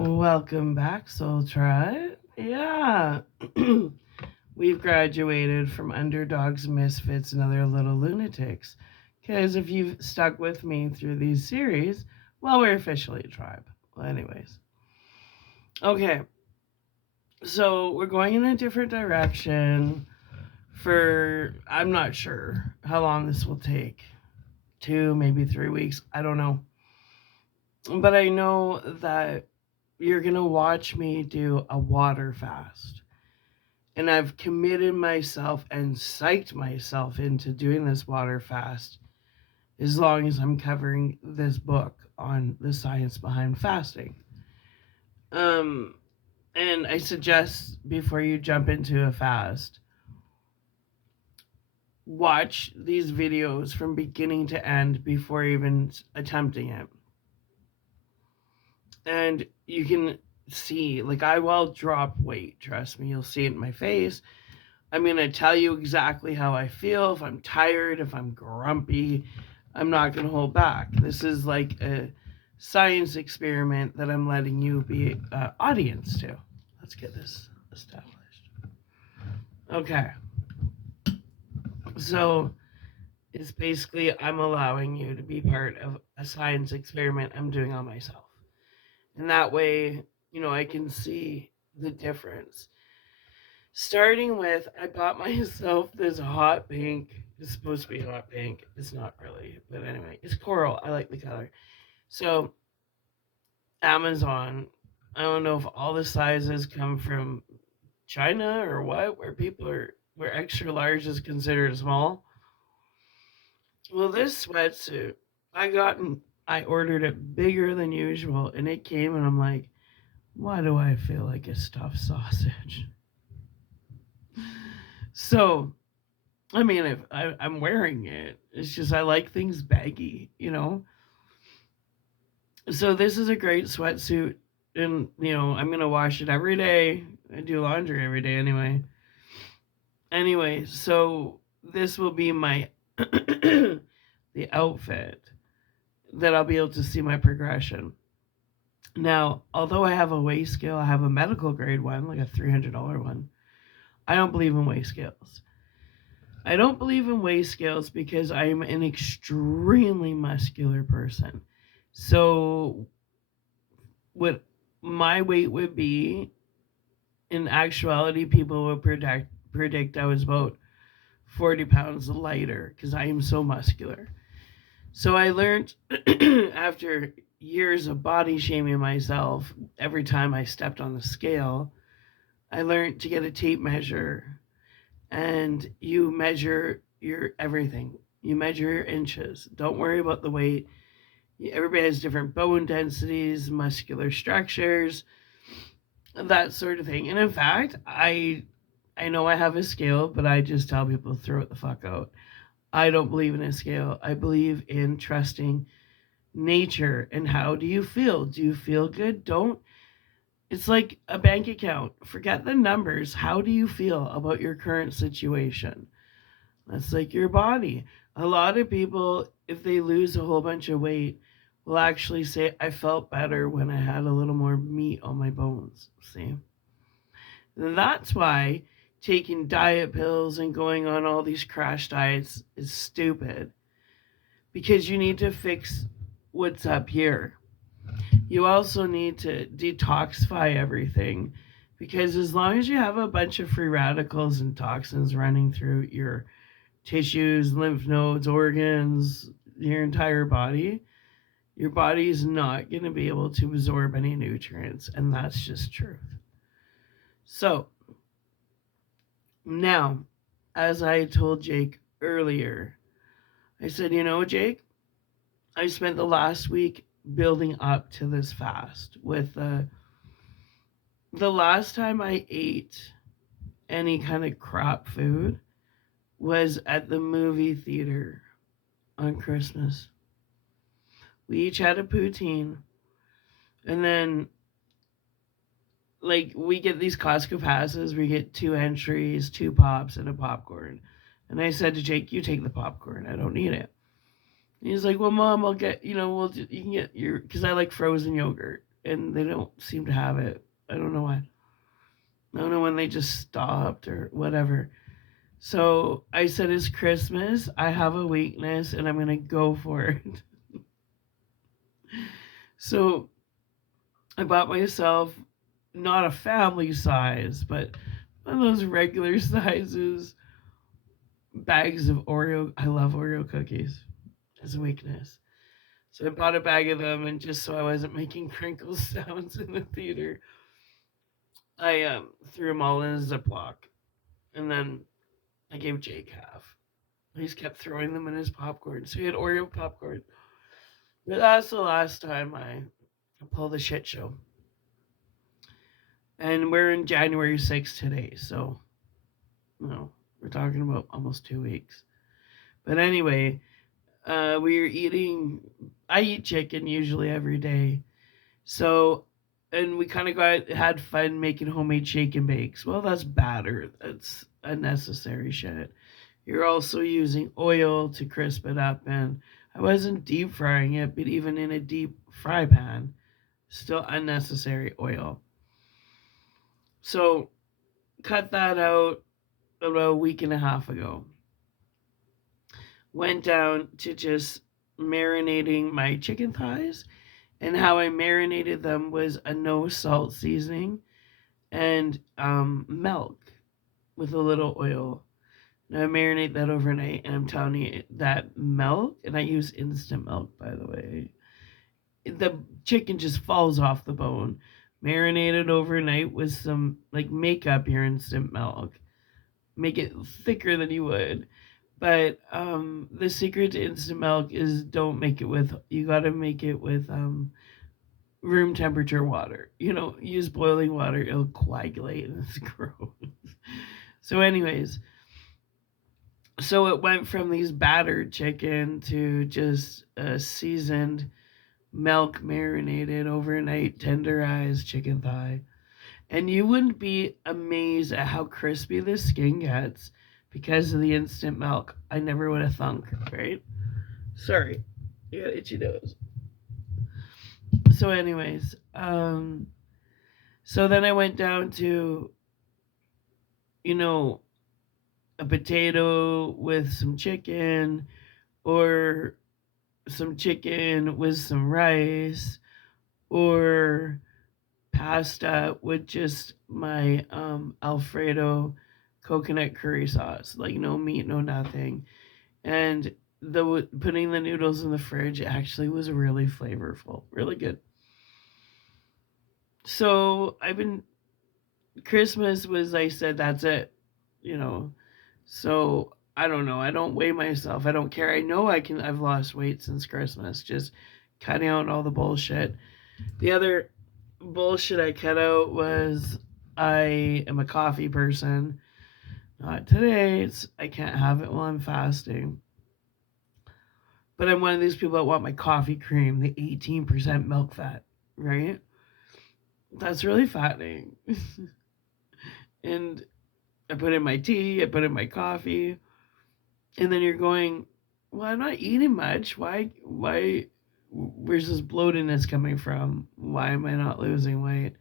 Welcome back, Soul Tribe. Yeah. We've graduated from underdogs, misfits, and other little lunatics. Because if you've stuck with me through these series, well, we're officially a tribe. Well, anyways. Okay. So we're going in a different direction for, I'm not sure how long this will take. 2, maybe 3 weeks. I don't know. But I know that you're going to watch me do a water fast. And I've committed myself and psyched myself into doing this water fast as long as I'm covering this book on the science behind fasting. Um, and I suggest before you jump into a fast, watch these videos from beginning to end before even attempting it. And you can see, like, I will drop weight. Trust me, you'll see it in my face. I'm going to tell you exactly how I feel. If I'm tired, if I'm grumpy, I'm not going to hold back. This is like a science experiment that I'm letting you be audience to. Let's get this established. Okay. So it's basically I'm allowing you to be part of a science experiment I'm doing on myself. And that way, I can see the difference. Starting with, I bought myself this hot pink. It's supposed to be hot pink. It's not really, but anyway, it's coral. I like the color. So, Amazon. I don't know if all the sizes come from China or what, where extra large is considered small. Well, this sweatsuit, I ordered it bigger than usual, and it came, and I'm like, why do I feel like a stuffed sausage? So, I mean, if I'm wearing it, it's just I like things baggy. So this is a great sweatsuit, and I'm gonna wash it every day. I do laundry every day anyway. Anyway, so this will be my the outfit that I'll be able to see my progression. Now, although I have a weigh scale, I have a medical grade one, like a $300 one. I don't believe in weigh scales. I don't believe in weigh scales because I'm an extremely muscular person. So, what my weight would be, in actuality, people would predict I was about 40 pounds lighter because I am so muscular. So, I learned after years of body shaming myself every time I stepped on the scale, I learned to get a tape measure and you measure your everything. You measure your inches. Don't worry about the weight. Everybody has different bone densities, muscular structures, that sort of thing. And in fact, I know I have a scale, but I just tell people to throw it the fuck out. I don't believe in a scale. I believe in trusting nature. And how do you feel? Do you feel good? Don't. It's like a bank account. Forget the numbers. How do you feel about your current situation? That's like your body. A lot of people, if they lose a whole bunch of weight, will actually say, I felt better when I had a little more meat on my bones. See? And that's why taking diet pills and going on all these crash diets is stupid. Because you need to fix what's up here. You also need to detoxify everything. Because as long as you have a bunch of free radicals and toxins running through your tissues, lymph nodes, organs, your entire body, your body is not going to be able to absorb any nutrients. And that's just truth. So, now, as I told Jake earlier, I said, Jake, I spent the last week building up to this fast with the last time I ate any kind of crap food was at the movie theater on Christmas. We each had a poutine, and then like we get these Costco passes. We get 2 entries, 2 pops, and a popcorn. And I said to Jake, "You take the popcorn. I don't need it." And he's like, "Well, Mom, I'll get. You can get your because I like frozen yogurt." and they don't seem to have it. I don't know why. I don't know when they just stopped or whatever. So I said, it's Christmas. I have a weakness and I'm going to go for it. So I bought myself not a family size, but one of those regular sizes bags of Oreo. I love Oreo cookies as a weakness. So I bought a bag of them, and just so I wasn't making crinkle sounds in the theater, I threw them all in a Ziploc. And then I gave Jake half. He just kept throwing them in his popcorn. So he had Oreo popcorn. But that's the last time I pulled a shit show. And we're in January 6th today. So, we're talking about almost 2 weeks. But anyway, we were eating. I eat chicken usually every day. So, and we kind of had fun making homemade shake and bakes. Well, that's batter. That's unnecessary shit. You're also using oil to crisp it up, and I wasn't deep frying it, but even in a deep fry pan, still unnecessary oil. So, cut that out about a week and a half ago. Went down to just marinating my chicken thighs, and how I marinated them was a no salt seasoning and milk with a little oil. Now I marinate that overnight, and I'm telling you that milk, and I use instant milk, by the way. The chicken just falls off the bone. Marinated overnight with some, like, make up your instant milk. Make it thicker than you would. But the secret to instant milk is don't make it with. You gotta make it with room temperature water. Use boiling water; it'll coagulate and it's gross. So, anyways, so it went from these battered chicken to just a seasoned, milk marinated, overnight, tenderized chicken thigh. And you wouldn't be amazed at how crispy the skin gets because of the instant milk. I never would have thunk, right? Sorry, you got itchy nose. So, anyways, so then I went down to, you know, a potato with some chicken, or some chicken with some rice, or pasta with just my Alfredo coconut curry sauce, like no meat, no nothing. And putting the noodles in the fridge actually was really flavorful, really good. So I've been Christmas was, I said, that's it, you know. So I don't know. I don't weigh myself. I don't care. I know I've lost weight since Christmas. Just cutting out all the bullshit. The other bullshit I cut out was I am a coffee person. Not today. I can't have it while I'm fasting. But I'm one of these people that want my coffee cream, the 18% milk fat, right? That's really fattening. And I put in my tea, I put in my coffee, and then you're going, well, I'm not eating much. Where's this bloatedness coming from? Why am I not losing weight?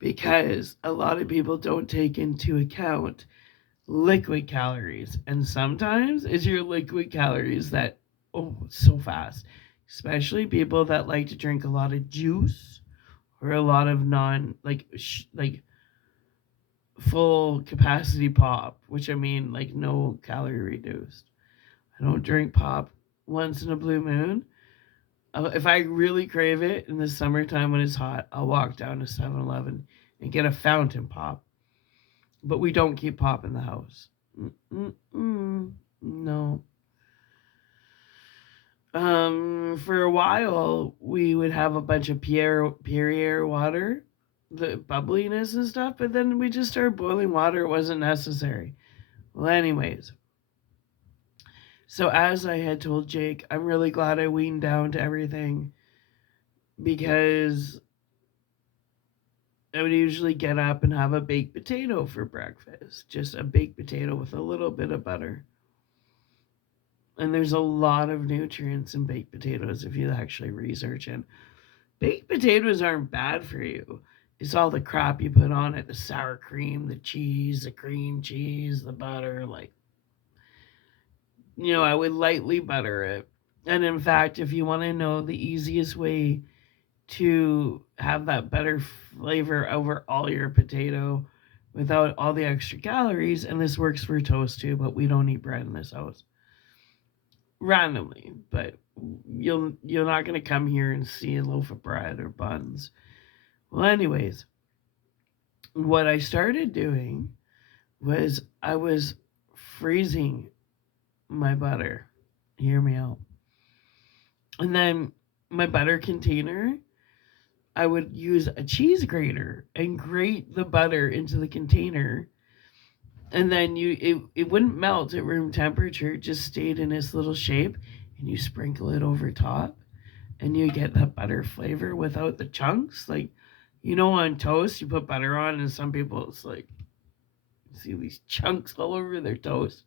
Because a lot of people don't take into account liquid calories. And sometimes it's your liquid calories that, so fast. Especially people that like to drink a lot of juice or a lot of like full capacity pop, which I mean like no calorie reduced. I don't drink pop once in a blue moon. If I really crave it in the summertime when it's hot, I'll walk down to 7-Eleven and get a fountain pop. But we don't keep pop in the house. No. For a while, we would have a bunch of Perrier water, the bubbliness and stuff, but then we just started boiling water. It wasn't necessary. Well, anyways. So as I had told Jake, I'm really glad I weaned down to everything, because I would usually get up and have a baked potato for breakfast. Just a baked potato with a little bit of butter. And there's a lot of nutrients in baked potatoes if you actually research it. baked potatoes aren't bad for you. It's all the crap you put on it, the sour cream, the cheese, the cream cheese, the butter. Like, I would lightly butter it. And in fact, if you want to know the easiest way to have that better flavor over all your potato without all the extra calories, and this works for toast too, but we don't eat bread in this house randomly. But you're not going to come here and see a loaf of bread or buns. Well, anyways, what I started doing was I was freezing my butter. Hear me out. And then my butter container, I would use a cheese grater and grate the butter into the container. And then it wouldn't melt at room temperature, it just stayed in its little shape, and you sprinkle it over top and you get that butter flavor without the chunks. Like, on toast you put butter on, and some people, it's like, you see these chunks all over their toast.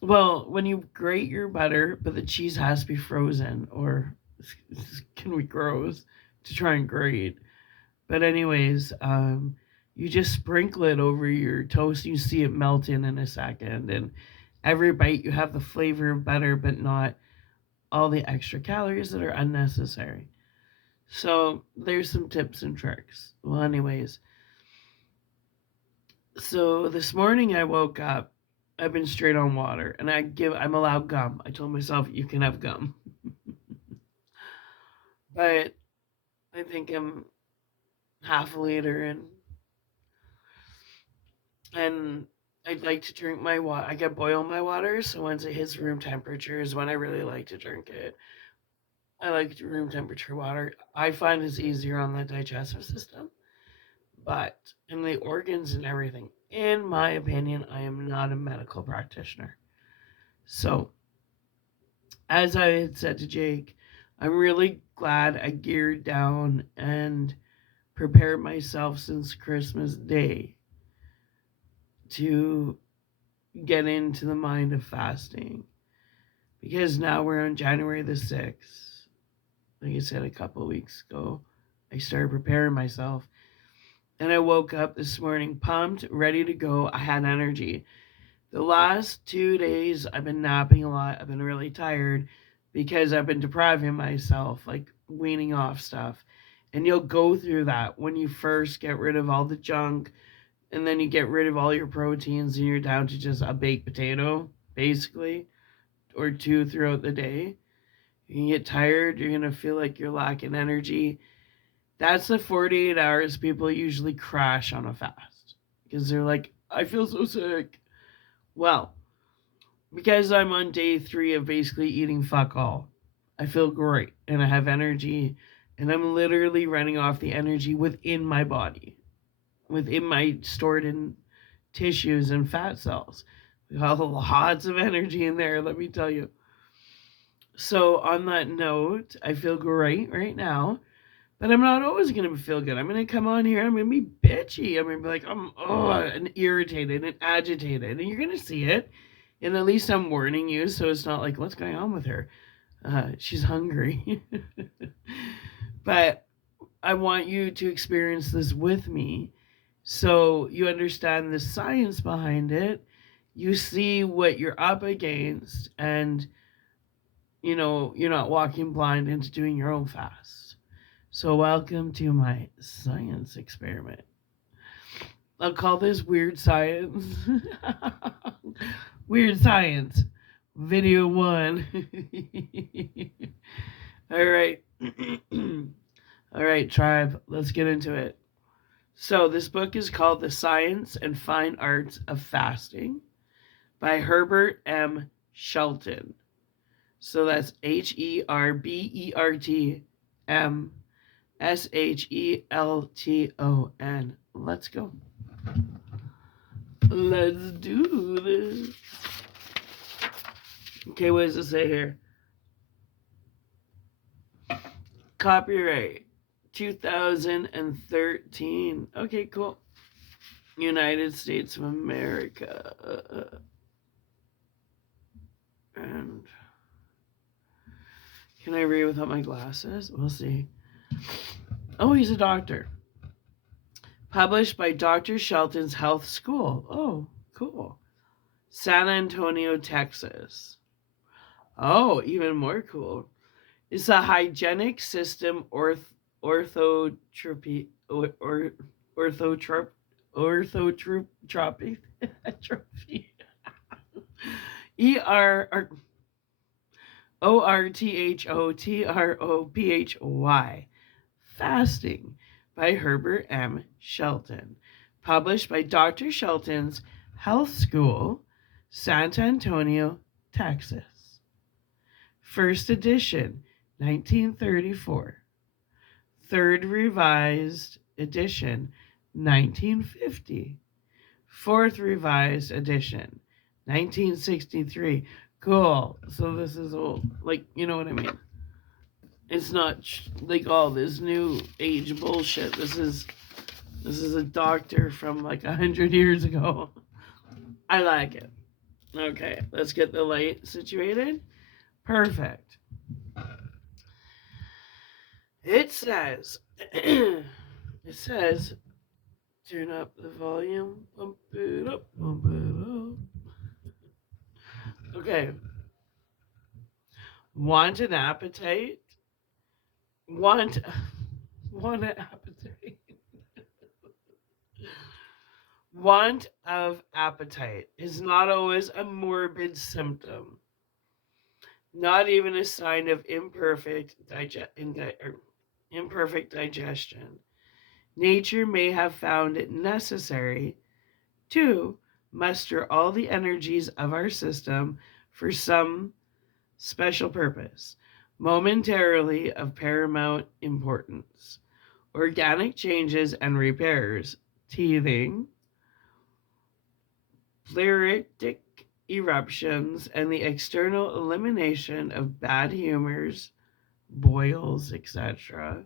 Well, when you grate your butter, but the cheese has to be frozen, or this can be gross to try and grate. But anyways, you just sprinkle it over your toast. You see it melt in a second, and every bite you have the flavor of butter, but not all the extra calories that are unnecessary. So there's some tips and tricks. Well, anyways, so this morning I woke up. I've been straight on water, and I'm allowed gum. I told myself you can have gum, but I think I'm half a liter in, and I'd like to drink my water. I can boil my water, so once it hits room temperature is when I really like to drink it. I like room temperature water. I find it's easier on the digestive system, but in the organs and everything, in my opinion, I am not a medical practitioner. So, as I had said to Jake, I'm really glad I geared down and prepared myself since Christmas Day to get into the mind of fasting, because now we're on January the 6th. Like I said a couple of weeks ago, I started preparing myself, and I woke up this morning pumped, ready to go. I had energy. The last 2 days I've been napping a lot. I've been really tired because I've been depriving myself, like weaning off stuff. And you'll go through that when you first get rid of all the junk, and then you get rid of all your proteins, and you're down to just a baked potato, basically, or two throughout the day. You can get tired, you're going to feel like you're lacking energy. That's the 48 hours people usually crash on a fast, because they're like, I feel so sick. Well, because I'm on day 3 of basically eating fuck all, I feel great, and I have energy, and I'm literally running off the energy within my body, within my stored in tissues and fat cells. We got lots of energy in there, let me tell you. So on that note, I feel great right now, but I'm not always going to feel good. I'm going to come on here, I'm going to be bitchy. I'm going to be like, and irritated and agitated, and you're going to see it. And at least I'm warning you, so it's not like, what's going on with her? She's hungry. But I want you to experience this with me, so you understand the science behind it. You see what you're up against, and you're not walking blind into doing your own fast. So welcome to my science experiment. I'll call this Weird Science. Weird Science. Video 1. All right. All right, tribe. Let's get into it. So this book is called The Science and Fine Arts of Fasting by Herbert M. Shelton. So that's HerbertMShelton. Let's go. Let's do this. Okay, what does it say here? Copyright 2013. Okay, cool. United States of America. And can I read without my glasses? We'll see. Oh, he's a doctor. Published by Dr. Shelton's Health School. Oh, cool. San Antonio, Texas. Oh, even more cool. It's a hygienic system orthotropy or orthotrop orthotropy trophy orthotrophy fasting by Herbert M. Shelton, published by Dr. Shelton's Health School, San Antonio, Texas. First edition, 1934. Third revised edition, 1950. Fourth revised edition, 1963. Cool. So this is old. Like, you know what I mean? It's not like all this new age bullshit. This is a doctor from like 100 years ago. I like it. Okay, let's get the light situated. Perfect. It says, turn up the volume, bump it up, bump it up. Okay. Want an appetite? Want an appetite. Want of appetite is not always a morbid symptom, not even a sign of imperfect digestion. Nature may have found it necessary to muster all the energies of our system for some special purpose, momentarily of paramount importance. Organic changes and repairs, teething, pleuritic eruptions, and the external elimination of bad humors, boils, etc.,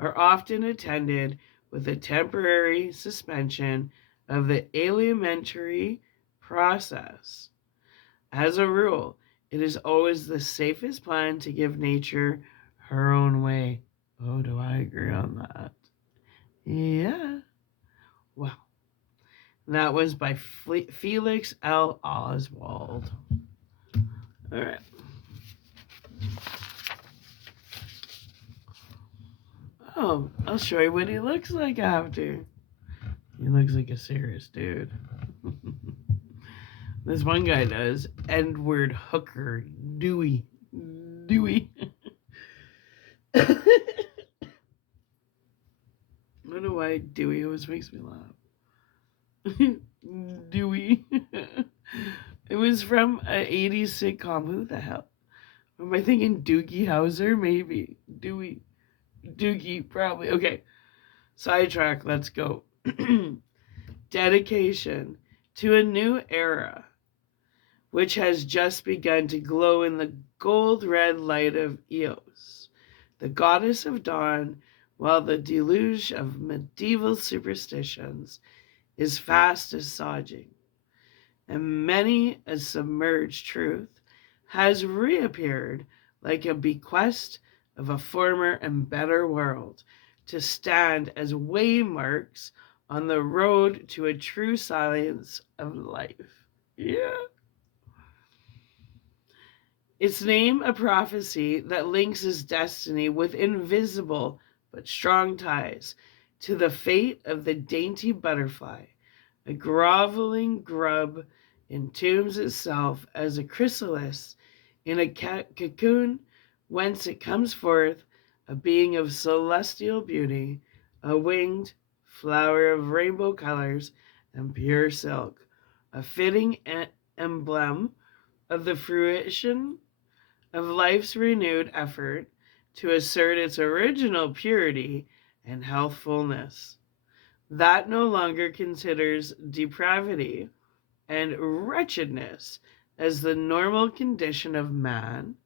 are often attended with a temporary suspension of the alimentary process. As a rule, it is always the safest plan to give nature her own way. Oh, do I agree on that? Yeah. Well, that was by Felix L. Oswald. All right. Oh, I'll show you what he looks like after. He looks like a serious dude. This one guy does. Edward Hooker. Dewey. I don't know why Dewey always makes me laugh. Dewey. It was from an 80s sitcom. Who the hell? Am I thinking Doogie Howser? Maybe. Dewey. Doogie, probably. Okay. Sidetrack. Let's go. Dedication to a new era, which has just begun to glow in the gold red light of Eos, the goddess of dawn, while the deluge of medieval superstitions is fast assuaging, and many a submerged truth has reappeared like a bequest of a former and better world to stand as waymarks on the road to a true science of life. Yeah. Its name a prophecy that links his destiny with invisible but strong ties to the fate of the dainty butterfly, a groveling grub entombs itself as a chrysalis in a cocoon whence it comes forth, a being of celestial beauty, a winged flower of rainbow colors and pure silk, a fitting emblem of the fruition of life's renewed effort to assert its original purity and healthfulness. That no longer considers depravity and wretchedness as the normal condition of man,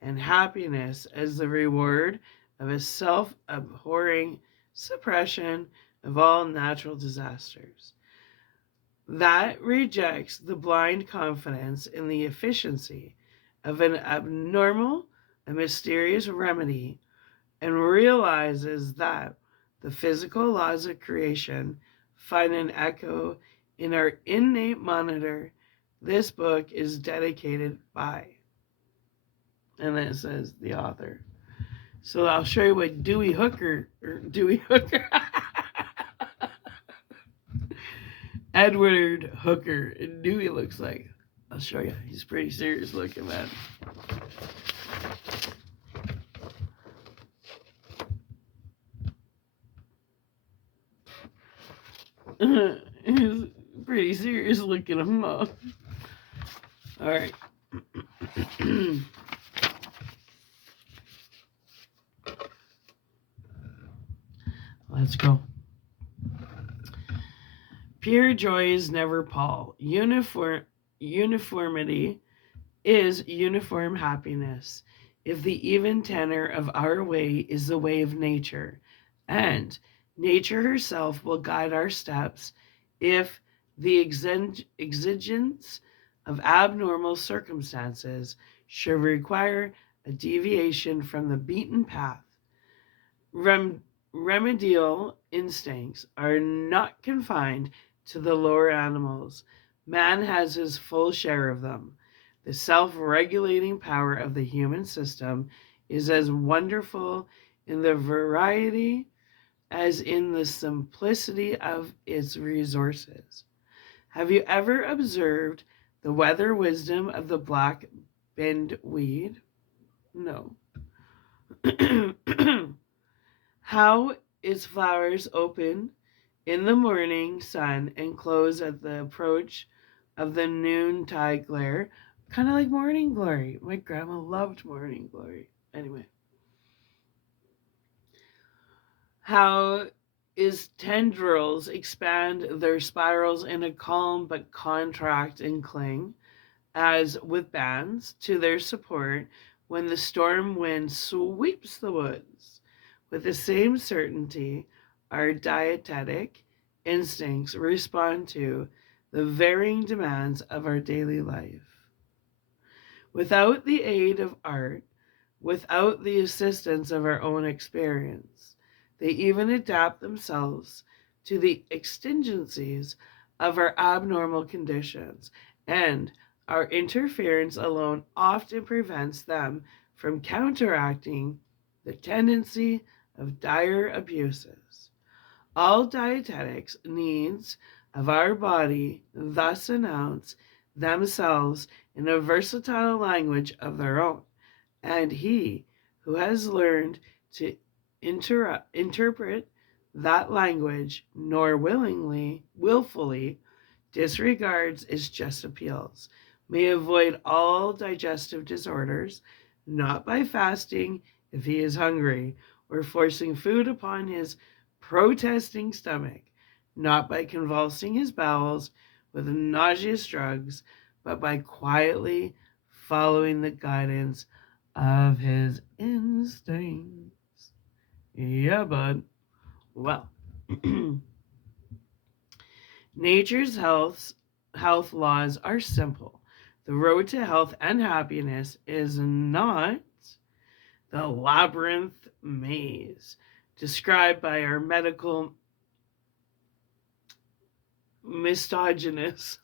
and happiness as the reward of a self-abhorring suppression of all natural disasters. That rejects the blind confidence in the efficiency of an abnormal and mysterious remedy and realizes that the physical laws of creation find an echo in our innate monitor. This book is dedicated by, and then it says the author. So I'll show you what Dewey Hooker, Edward Hooker and Dewey looks like. I'll show you. He's pretty serious looking, man. He's pretty serious looking him up. All right. Let's go. Pure joy is never pall. Uniformity is uniform happiness. If the even tenor of our way is the way of nature, and nature herself will guide our steps, if the exigence of abnormal circumstances should require a deviation from the beaten path, remedial instincts are not confined to the lower animals. Man has his full share of them. The self-regulating power of the human system is as wonderful in the variety as in the simplicity of its resources. Have you ever observed the weather wisdom of the black bindweed? No. How its flowers open in the morning sun and close at the approach of the noontide glare, kind of like morning glory. My grandma loved morning glory. Anyway, how its tendrils expand their spirals in a calm but contract and cling, as with bands, to their support when the storm wind sweeps the woods. With the same certainty, our dietetic instincts respond to the varying demands of our daily life. Without the aid of art, without the assistance of our own experience, they even adapt themselves to the exigencies of our abnormal conditions, and our interference alone often prevents them from counteracting the tendency of dire abuses. All dietetics needs of our body thus announce themselves in a versatile language of their own, and he who has learned to interpret that language nor willfully disregards its just appeals may avoid all digestive disorders, not by fasting if he is hungry, or forcing food upon his protesting stomach, not by convulsing his bowels with nauseous drugs, but by quietly following the guidance of his instincts. Yeah, bud. Well, nature's health laws are simple. The road to health and happiness is not the labyrinth maze described by our medical misogynists.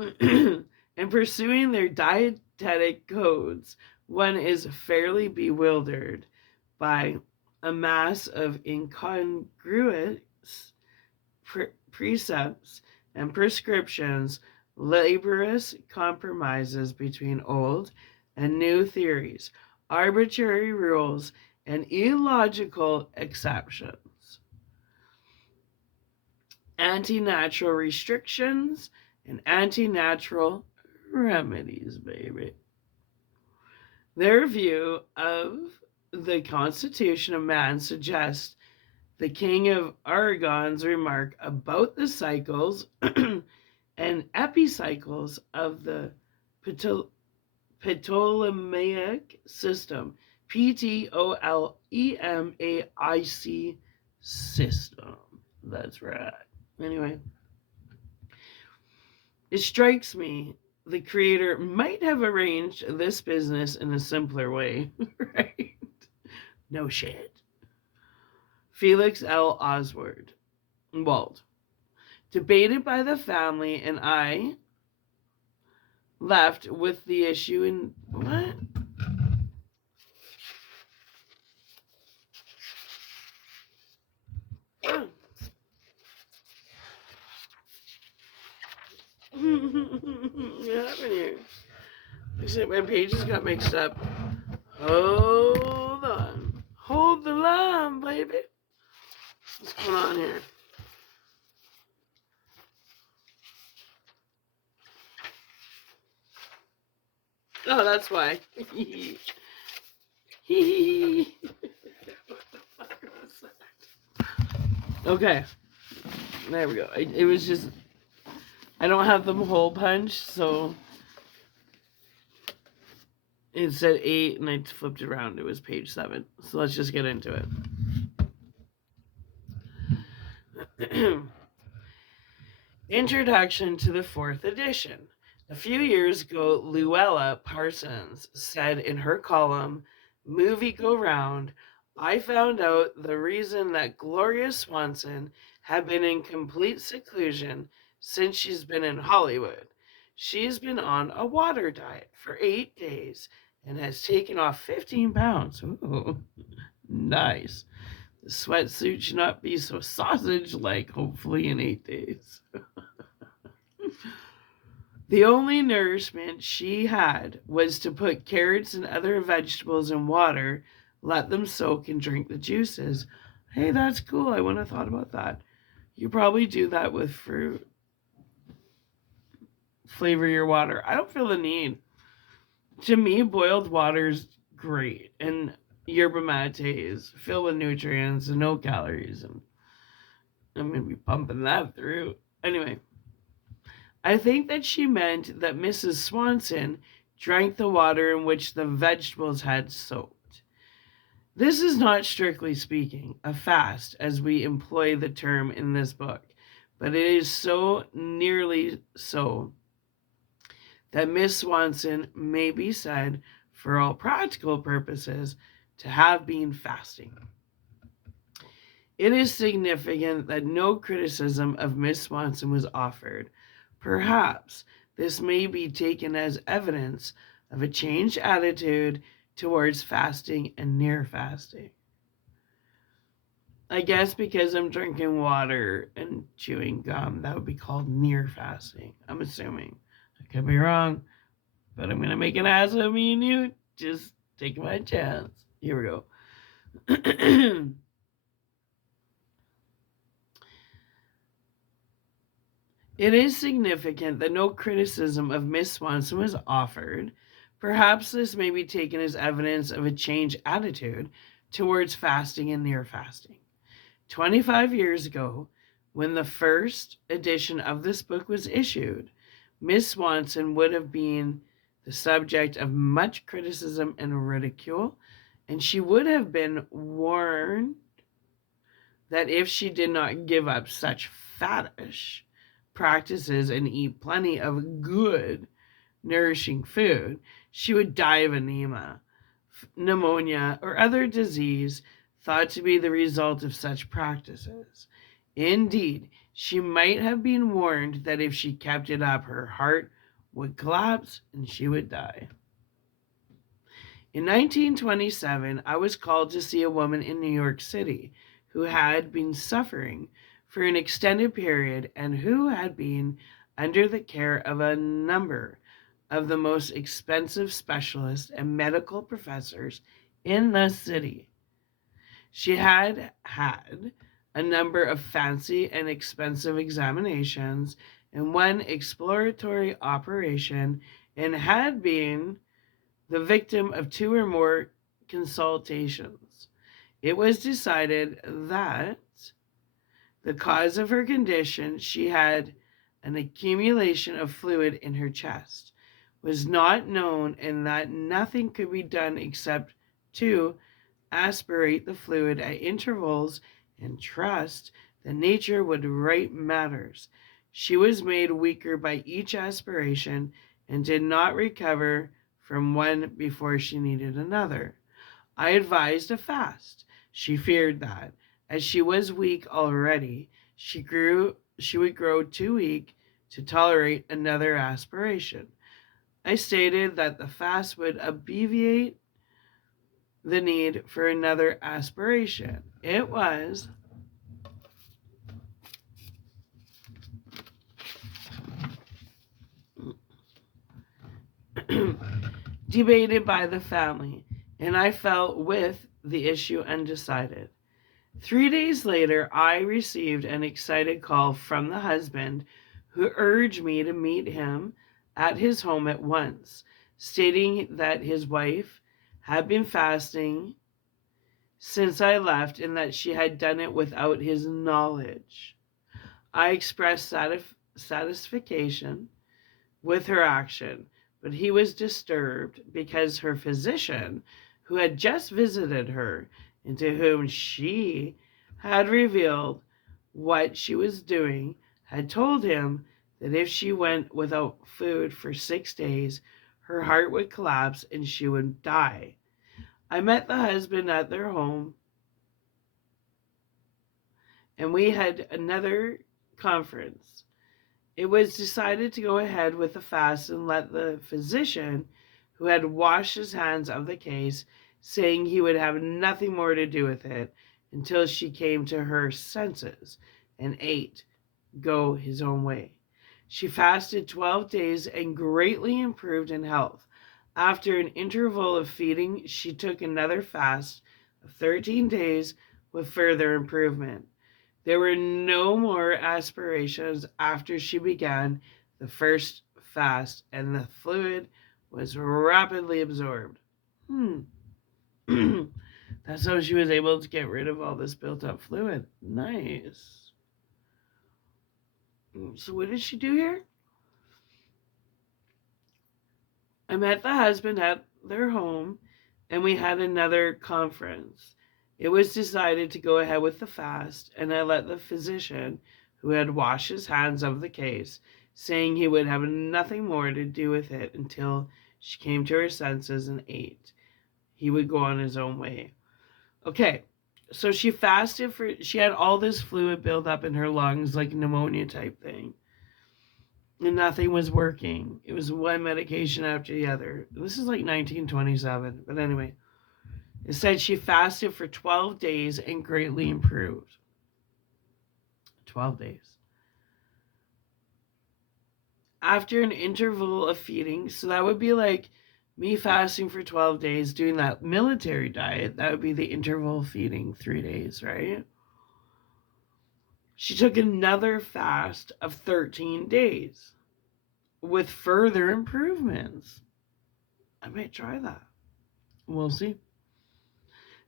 In pursuing their dietetic codes, one is fairly bewildered by a mass of incongruous precepts and prescriptions, laborious compromises between old and new theories, arbitrary rules, and illogical exceptions, anti-natural restrictions, and anti-natural remedies, baby. Their view of the constitution of man suggests the King of Aragon's remark about the cycles and epicycles of the Ptolemaic system, Ptolemaic system. That's right. Anyway, it strikes me the creator might have arranged this business in a simpler way, right? No shit. Felix L. Oswald. Wald. Debated by the family, and I left with the issue in what? What happened here? Except my pages got mixed up. Hold on. Hold the line, baby. What's going on here? Oh, that's why. Okay. There we go. It was just... I don't have them hole punched, so... It said 8, and I flipped it around. It was page 7. So let's just get into it. Introduction to the 4th edition. A few years ago, Luella Parsons said in her column, Movie Go Round, I found out the reason that Gloria Swanson had been in complete seclusion since she's been in Hollywood. She's been on a water diet for 8 days and has taken off 15 pounds. Ooh, nice. The sweatsuit should not be so sausage-like, hopefully in 8 days. The only nourishment she had was to put carrots and other vegetables in water, let them soak, and drink the juices. Hey, that's cool. I wouldn't have thought about that. You probably do that with fruit. Flavor your water. I don't feel the need. To me, boiled water's great. And yerba mate is filled with nutrients and no calories. And I'm going to be pumping that through. Anyway. I think that she meant that Mrs. Swanson drank the water in which the vegetables had soaked. This is not, strictly speaking, a fast as we employ the term in this book, but it is so nearly so that Miss Swanson may be said, for all practical purposes, to have been fasting. It is significant that no criticism of Miss Swanson was offered. Perhaps this may be taken as evidence of a changed attitude towards fasting and near fasting. I guess because I'm drinking water and chewing gum, that would be called near fasting. I'm assuming. I could be wrong, but I'm going to make an ass of me and you. Just take my chance. Here we go. It is significant that no criticism of Miss Swanson was offered. Perhaps this may be taken as evidence of a changed attitude towards fasting and near fasting. 25 years ago, when the first edition of this book was issued, Miss Swanson would have been the subject of much criticism and ridicule, and she would have been warned that if she did not give up such faddish practices and eat plenty of good, nourishing food, she would die of anemia, pneumonia, or other disease thought to be the result of such practices. Indeed, she might have been warned that if she kept it up, her heart would collapse and she would die. In 1927, I was called to see a woman in New York City who had been suffering for an extended period and who had been under the care of a number of the most expensive specialists and medical professors in the city. She had had a number of fancy and expensive examinations and one exploratory operation, and had been the victim of 2 or more consultations. It was decided that the cause of her condition, she had an accumulation of fluid in her chest, was not known, and that nothing could be done except to aspirate the fluid at intervals and trust that nature would right matters. She was made weaker by each aspiration and did not recover from one before she needed another. I advised a fast. She feared that, as she was weak already, she would grow too weak to tolerate another aspiration. I stated that the fast would obviate the need for another aspiration. It was debated by the family, and I felt with the issue undecided. 3 days later, I received an excited call from the husband who urged me to meet him at his home at once, stating that his wife had been fasting since I left and that she had done it without his knowledge. I expressed satisfaction with her action, but he was disturbed because her physician, who had just visited her and to whom she had revealed what she was doing, had told him that if she went without food for 6 days, her heart would collapse and she would die. I met the husband at their home, and we had another conference. It was decided to go ahead with the fast and let the physician, who had washed his hands of the case, saying he would have nothing more to do with it until she came to her senses and ate, go his own way. She fasted 12 days and greatly improved in health. After an interval of feeding, she took another fast of 13 days with further improvement. There were no more aspirations after she began the first fast, and the fluid was rapidly absorbed. That's how she was able to get rid of all this built up fluid. Nice. So what did she do here? I met the husband at their home, and we had another conference. It was decided to go ahead with the fast, and I let the physician, who had washed his hands of the case, saying he would have nothing more to do with it until she came to her senses and ate. He would go on his own way. Okay, so she fasted she had all this fluid build up in her lungs, like pneumonia type thing. And nothing was working. It was one medication after the other. This is like 1927. But anyway, it said she fasted for 12 days and greatly improved. 12 days. After an interval of feeding, so that would be like me fasting for 12 days, doing that military diet. That would be the interval feeding, 3 days, right? She took another fast of 13 days with further improvements. I might try that. We'll see.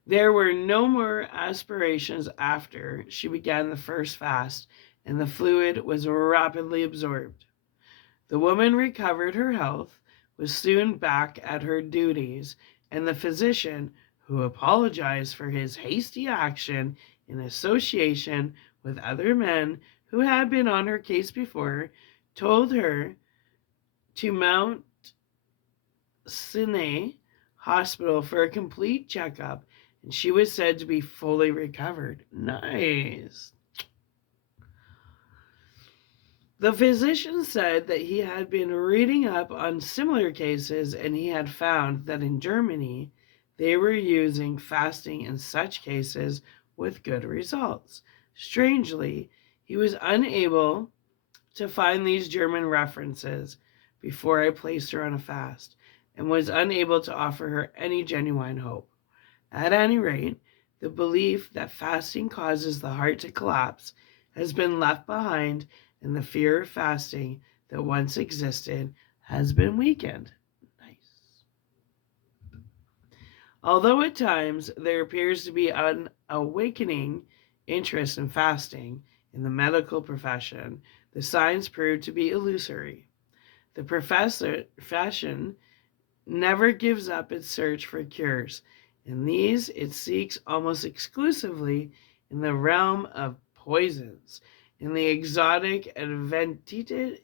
There were no more aspirations after she began the first fast, and the fluid was rapidly absorbed. The woman recovered her health, was soon back at her duties, and the physician, who apologized for his hasty action in association with other men who had been on her case before, told her to Mount Sinai Hospital for a complete checkup, and she was said to be fully recovered. Nice. The physician said that he had been reading up on similar cases, and he had found that in Germany they were using fasting in such cases with good results. Strangely, he was unable to find these German references before I placed her on a fast, and was unable to offer her any genuine hope. At any rate, the belief that fasting causes the heart to collapse has been left behind, and the fear of fasting that once existed has been weakened. Nice. Although at times there appears to be an awakening interest in fasting in the medical profession, the signs prove to be illusory. The profession never gives up its search for cures. In these, it seeks almost exclusively in the realm of poisons, in the exotic adventitious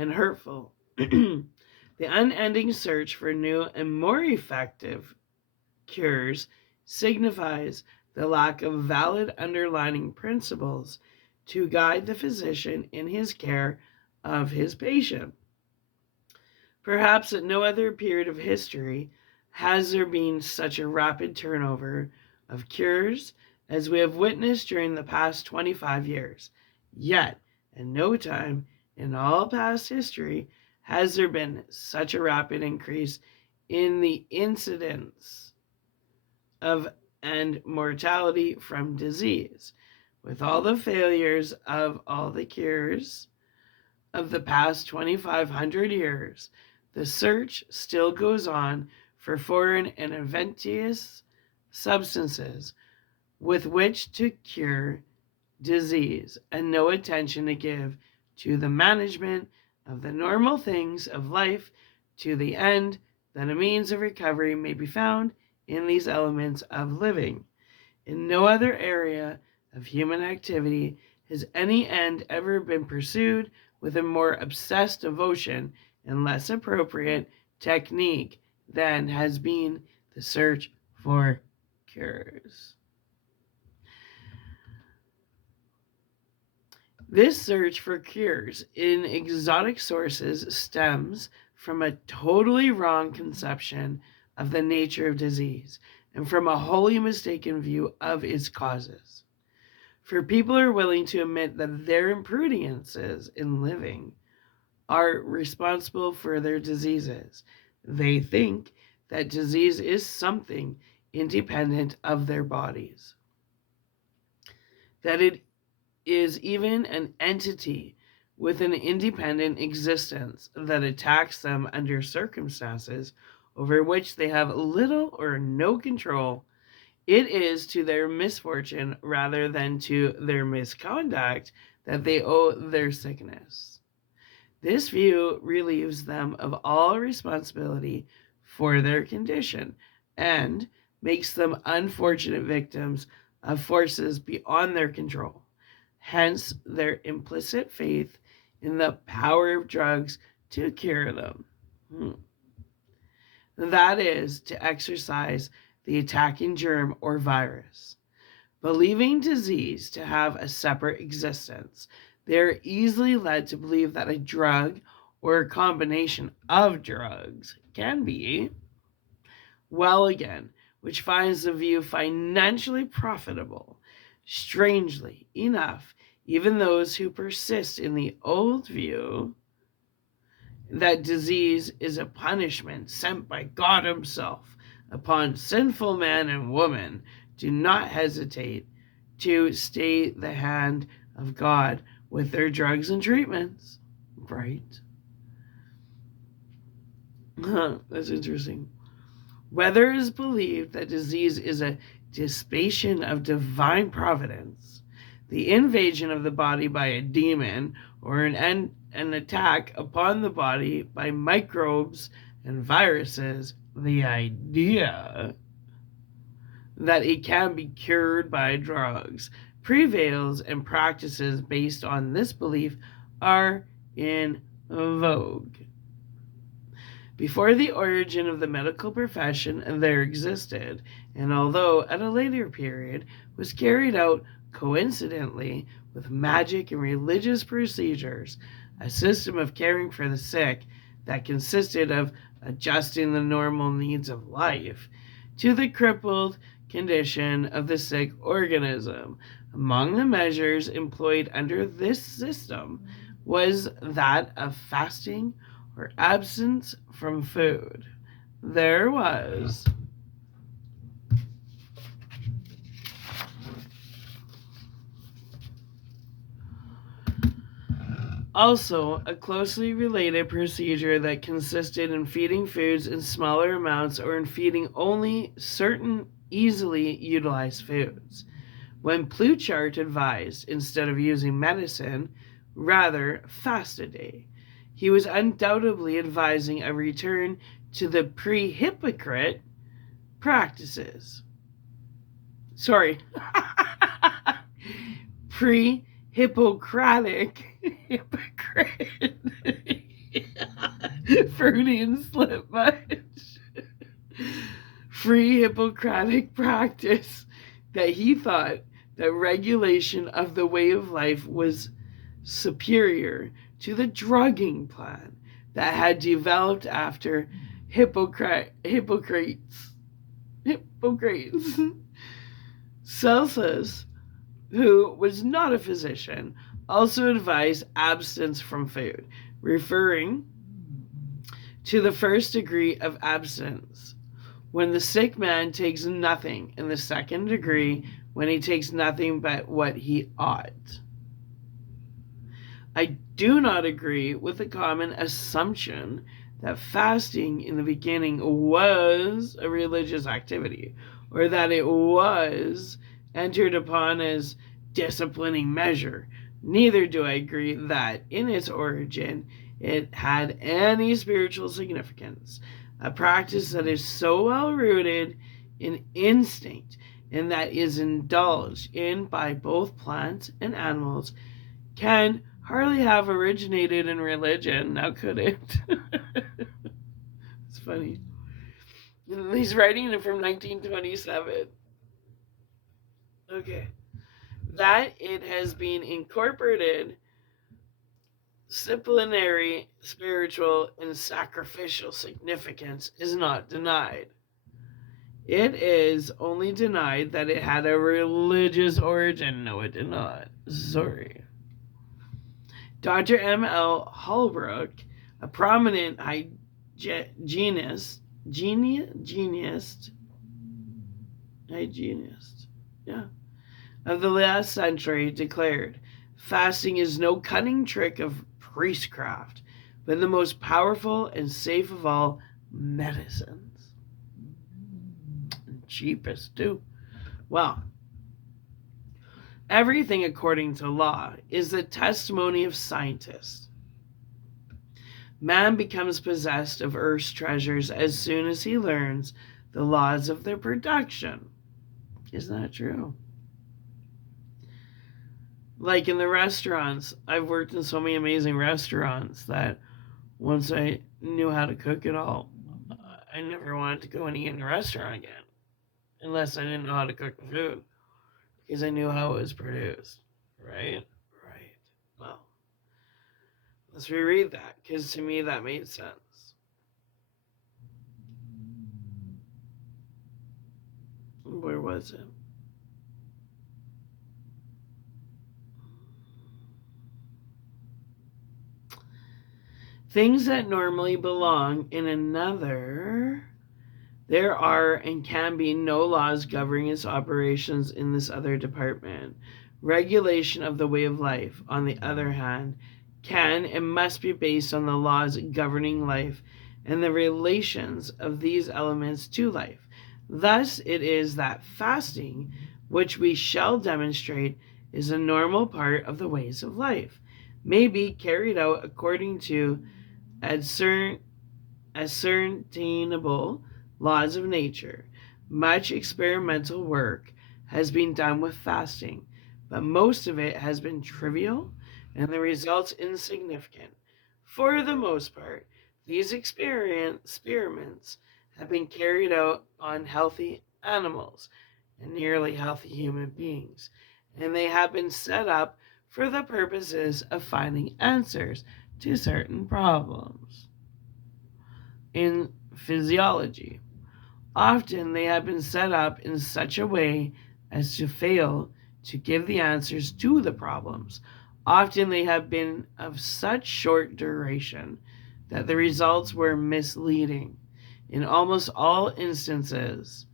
and hurtful. The unending search for new and more effective cures signifies the lack of valid underlying principles to guide the physician in his care of his patient. Perhaps at no other period of history has there been such a rapid turnover of cures as we have witnessed during the past 25 years. Yet, at no time in all past history has there been such a rapid increase in the incidence of and mortality from disease. With all the failures of all the cures of the past 2,500 years, the search still goes on for foreign and inventous substances with which to cure disease, and no attention to give to the management of the normal things of life to the end that a means of recovery may be found in these elements of living. In no other area of human activity has any end ever been pursued with a more obsessed devotion and less appropriate technique than has been the search for cures. This search for cures in exotic sources stems from a totally wrong conception of the nature of disease and from a wholly mistaken view of its causes. For people are willing to admit that their imprudences in living are responsible for their diseases. They think that disease is something independent of their bodies, that it is even an entity with an independent existence that attacks them under circumstances over which they have little or no control. It is to their misfortune rather than to their misconduct that they owe their sickness. This view relieves them of all responsibility for their condition and makes them unfortunate victims of forces beyond their control. Hence, their implicit faith in the power of drugs to cure them. That is, to exorcise the attacking germ or virus. Believing disease to have a separate existence, they are easily led to believe that a drug or a combination of drugs can be well again, which finds the view financially profitable. Strangely enough, even those who persist in the old view that disease is a punishment sent by God Himself upon sinful man and woman do not hesitate to stay the hand of God with their drugs and treatments. Right? That's interesting. Whether it is believed that disease is a dissipation of divine providence, the invasion of the body by a demon, or an attack upon the body by microbes and viruses, the idea that it can be cured by drugs prevails, and practices based on this belief are in vogue. Before the origin of the medical profession, there existed, and although at a later period was carried out coincidentally with magic and religious procedures, a system of caring for the sick that consisted of adjusting the normal needs of life to the crippled condition of the sick organism. Among the measures employed under this system was that of fasting or absence from food. There was also a closely related procedure that consisted in feeding foods in smaller amounts or in feeding only certain easily utilized foods. When Plutarch advised, instead of using medicine, rather fast a day, he was undoubtedly advising a return to the pre-Hippocratic practices. Pre-Hippocratic. Freudian slip much. Free Hippocratic practice that he thought that regulation of the way of life was superior to the drugging plan that had developed after Hippocrates. Celsus, who was not a physician, also advised abstinence from food, referring to the first degree of abstinence when the sick man takes nothing, and the second degree when he takes nothing but what he ought. I do not agree with the common assumption that fasting in the beginning was a religious activity, or that it was entered upon as disciplining measure. Neither do I agree that in its origin it had any spiritual significance. A practice that is so well rooted in instinct and that is indulged in by both plants and animals can hardly have originated in religion. Now could it? It's funny. He's writing it from 1927. Okay. That it has been incorporated disciplinary, spiritual, and sacrificial significance is not denied. It is only denied that it had a religious origin. No, it did not. Sorry. Dr. M.L. Holbrook, a prominent hygienist, of the last century, declared, fasting is no cunning trick of priestcraft, but the most powerful and safe of all medicines. And cheapest, too. Well, everything according to law is the testimony of scientists. Man becomes possessed of earth's treasures as soon as he learns the laws of their production. Isn't that true? Like in the restaurants, I've worked in so many amazing restaurants that once I knew how to cook it all, I never wanted to go and eat in a restaurant again. Unless I didn't know how to cook the food. Because I knew how it was produced. Right? Right. Well, let's reread that, because to me that made sense. Where was it? Things that normally belong in another, there are and can be no laws governing its operations in this other department. Regulation of the way of life, on the other hand, can and must be based on the laws governing life and the relations of these elements to life. Thus, it is that fasting, which we shall demonstrate is a normal part of the ways of life, may be carried out according to ascertainable laws of nature. Much experimental work has been done with fasting, but most of it has been trivial and the results insignificant. For the most part, these experiments have been carried out on healthy animals and nearly healthy human beings, and they have been set up for the purposes of finding answers to certain problems in physiology. Often they have been set up in such a way as to fail to give the answers to the problems. Often they have been of such short duration that the results were misleading. In almost all instances,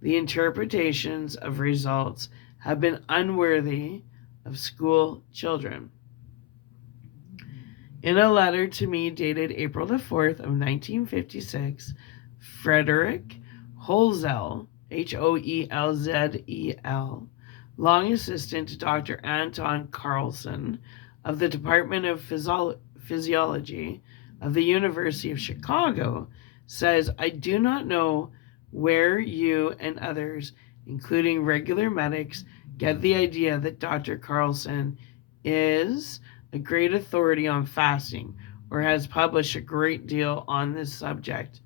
the interpretations of results have been unworthy of school children. In a letter to me dated April the 4th of 1956, Frederick Holzel, Hoelzel, long assistant to Dr. Anton Carlson of the Department of Physiology of the University of Chicago, says, I do not know where you and others, including regular medics, get the idea that Dr. Carlson is a great authority on fasting, or has published a great deal on this subject,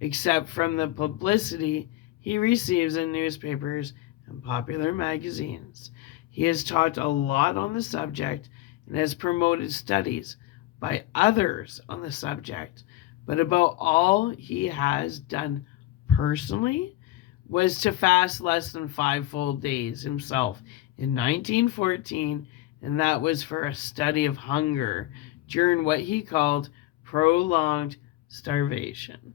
except from the publicity he receives in newspapers and popular magazines. He has taught a lot on the subject and has promoted studies by others on the subject, but about all he has done personally was to fast less than 5 full days himself in 1914, and that was for a study of hunger during what he called prolonged starvation.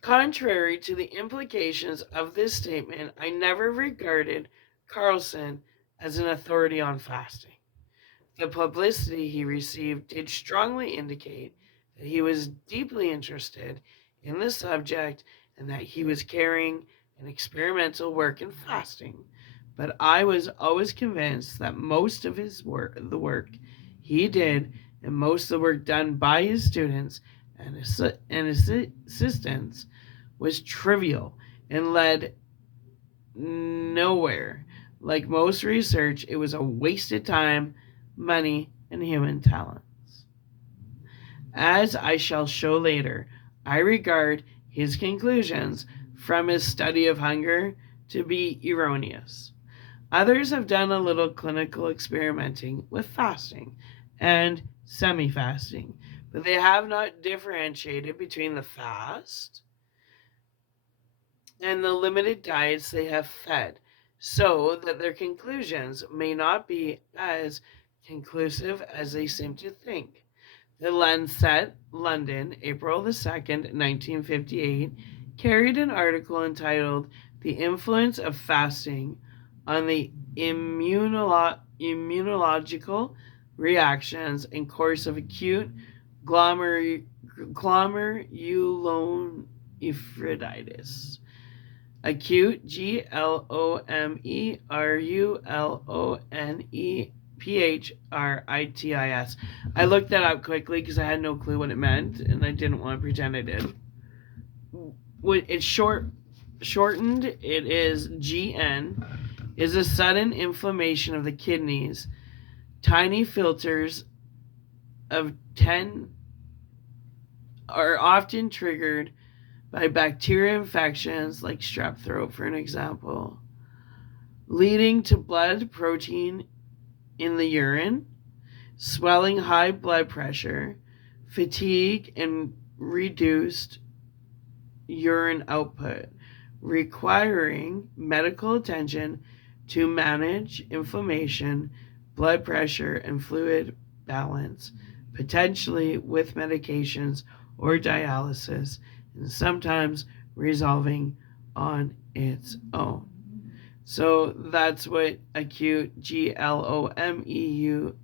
Contrary to the implications of this statement, I never regarded Carlson as an authority on fasting. The publicity he received did strongly indicate that he was deeply interested in the subject and that he was carrying an experimental work in fasting. But I was always convinced that most of the work he did, and most of the work done by his students and assistants, was trivial and led nowhere. Like most research, it was a wasted time, money, and human talents. As I shall show later, I regard his conclusions from his study of hunger to be erroneous. Others have done a little clinical experimenting with fasting and semi fasting, but they have not differentiated between the fast and the limited diets they have fed, so that their conclusions may not be as conclusive as they seem to think. The Lancet, London, April the 2nd, 1958, carried an article entitled The Influence of Fasting on the Immunological Reactions and Course of Acute Glomerulonephritis. Acute, Glomerulonephritis. I looked that up quickly because I had no clue what it meant, and I didn't want to pretend I did. It's shortened. It is GN. Is a sudden inflammation of the kidneys. Tiny filters of 10 are often triggered by bacterial infections like strep throat, for an example, leading to blood protein in the urine, swelling, high blood pressure, fatigue, and reduced urine output, requiring medical attention to manage inflammation, blood pressure, and fluid balance, potentially with medications or dialysis, and sometimes resolving on its own. So that's what acute Glomerulonephritis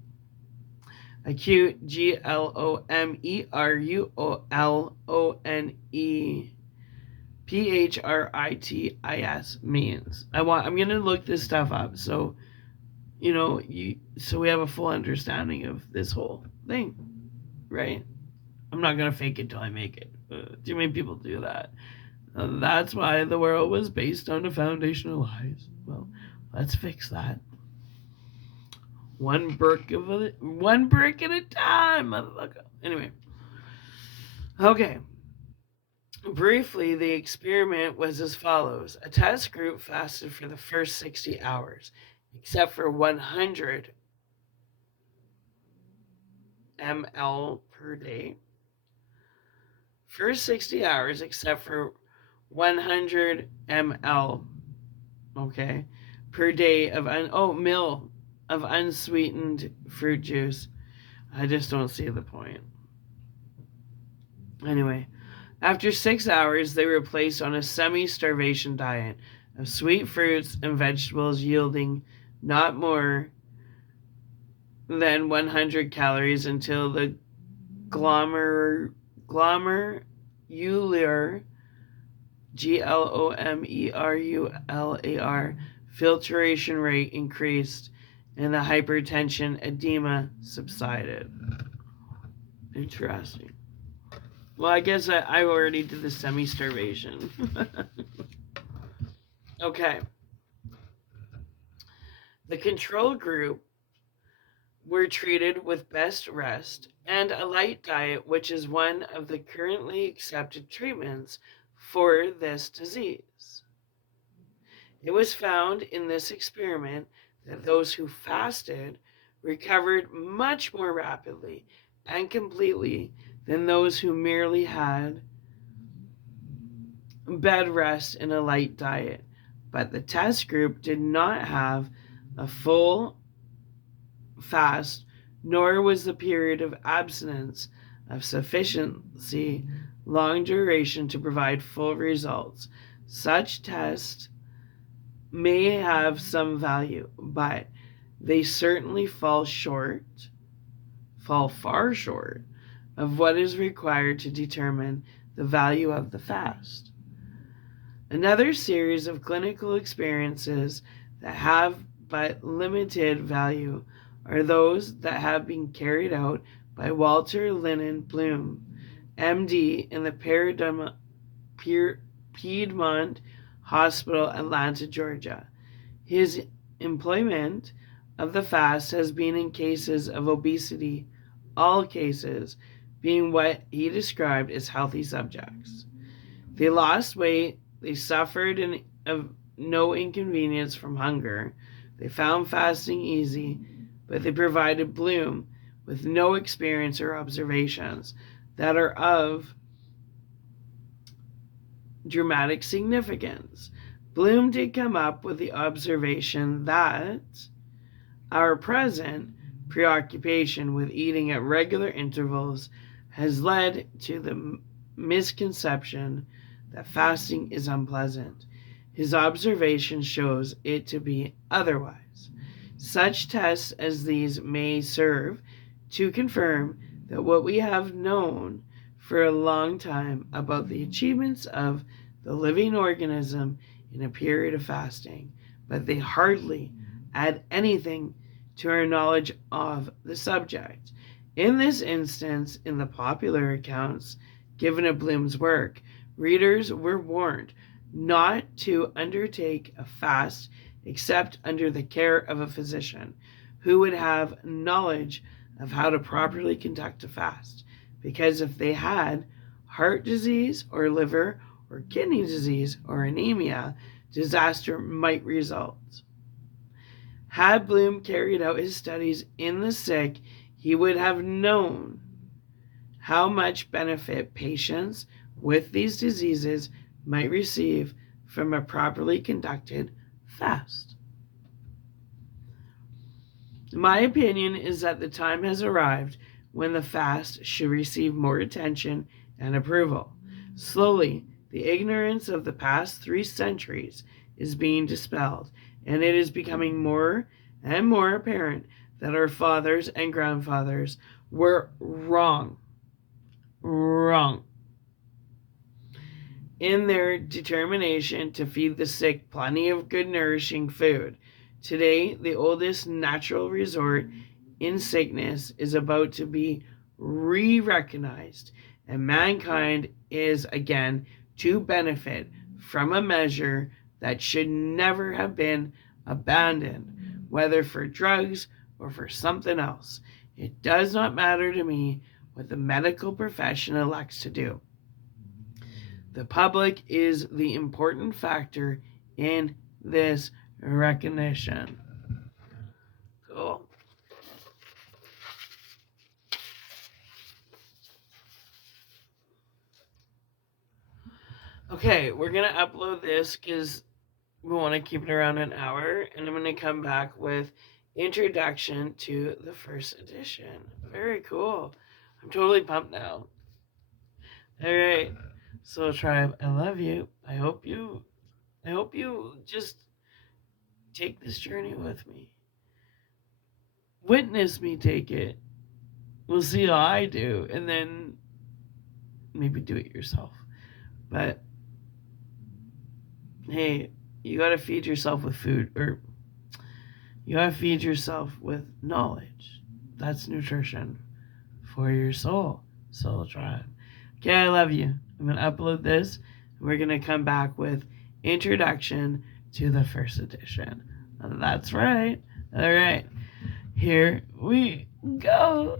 means. I'm gonna look this stuff up so so we have a full understanding of this whole thing, right? I'm not gonna fake it till I make it. Too many people do that. That's why the world was based on a foundation of lies. Well, let's fix that. One brick at a time, motherfucker. Anyway, okay. Briefly, the experiment was as follows. A test group fasted for the first 60 hours, except for 100 ml per day. First 60 hours, except for 100 ml, per day of mil of unsweetened fruit juice. I just don't see the point. Anyway, after 6 hours, they were placed on a semi-starvation diet of sweet fruits and vegetables, yielding not more than 100 calories until the glomerular glomerular filtration rate increased and the hypertension edema subsided. Interesting. Well, I guess I already did the semi-starvation. Okay. The control group were treated with best rest and a light diet, which is one of the currently accepted treatments for this disease. It was found in this experiment that those who fasted recovered much more rapidly and completely than those who merely had bed rest and a light diet. But the test group did not have a full fast, nor was the period of abstinence of sufficiency long duration to provide full results. Such tests may have some value, but they certainly fall far short of what is required to determine the value of the fast. Another series of clinical experiences that have but limited value are those that have been carried out by Walter Linen Bloom, MD, in the Piedmont Hospital, Atlanta, Georgia. His employment of the fast has been in cases of obesity, all cases being what he described as healthy subjects. They lost weight, they suffered no inconvenience from hunger, they found fasting easy, but they provided Bloom with no experience or observations that are of dramatic significance. Bloom did come up with the observation that our present preoccupation with eating at regular intervals has led to the misconception that fasting is unpleasant. His observation shows it to be otherwise. Such tests as these may serve to confirm that what we have known for a long time about the achievements of the living organism in a period of fasting, but they hardly add anything to our knowledge of the subject. In this instance, in the popular accounts given of Bloom's work, readers were warned not to undertake a fast except under the care of a physician who would have knowledge of how to properly conduct a fast, because if they had heart disease or liver or kidney disease or anemia, disaster might result. Had Bloom carried out his studies in the sick, he would have known how much benefit patients with these diseases might receive from a properly conducted fast. My opinion is that the time has arrived when the fast should receive more attention and approval. Slowly, the ignorance of the past 3 centuries is being dispelled, and it is becoming more and more apparent that our fathers and grandfathers were wrong in their determination to feed the sick plenty of good nourishing food. Today, the oldest natural resort in sickness is about to be re-recognized, and mankind is again to benefit from a measure that should never have been abandoned, whether for drugs or for something else. It does not matter to me what the medical profession elects to do. The public is the important factor in this recognition. Cool. Okay, we're going to upload this because we want to keep it around an hour, and I'm going to come back with introduction to the first edition. Very cool. I'm totally pumped now. All right. So tribe, I love you. I hope you just take this journey with me. Witness me take it. We'll see how I do, and then maybe do it yourself. But hey, you gotta feed yourself with food, or you gotta feed yourself with knowledge. That's nutrition for your soul. Soul tribe. Okay, I love you. I'm gonna upload this, and we're gonna come back with introduction to the first edition. That's right. All right. Here we go.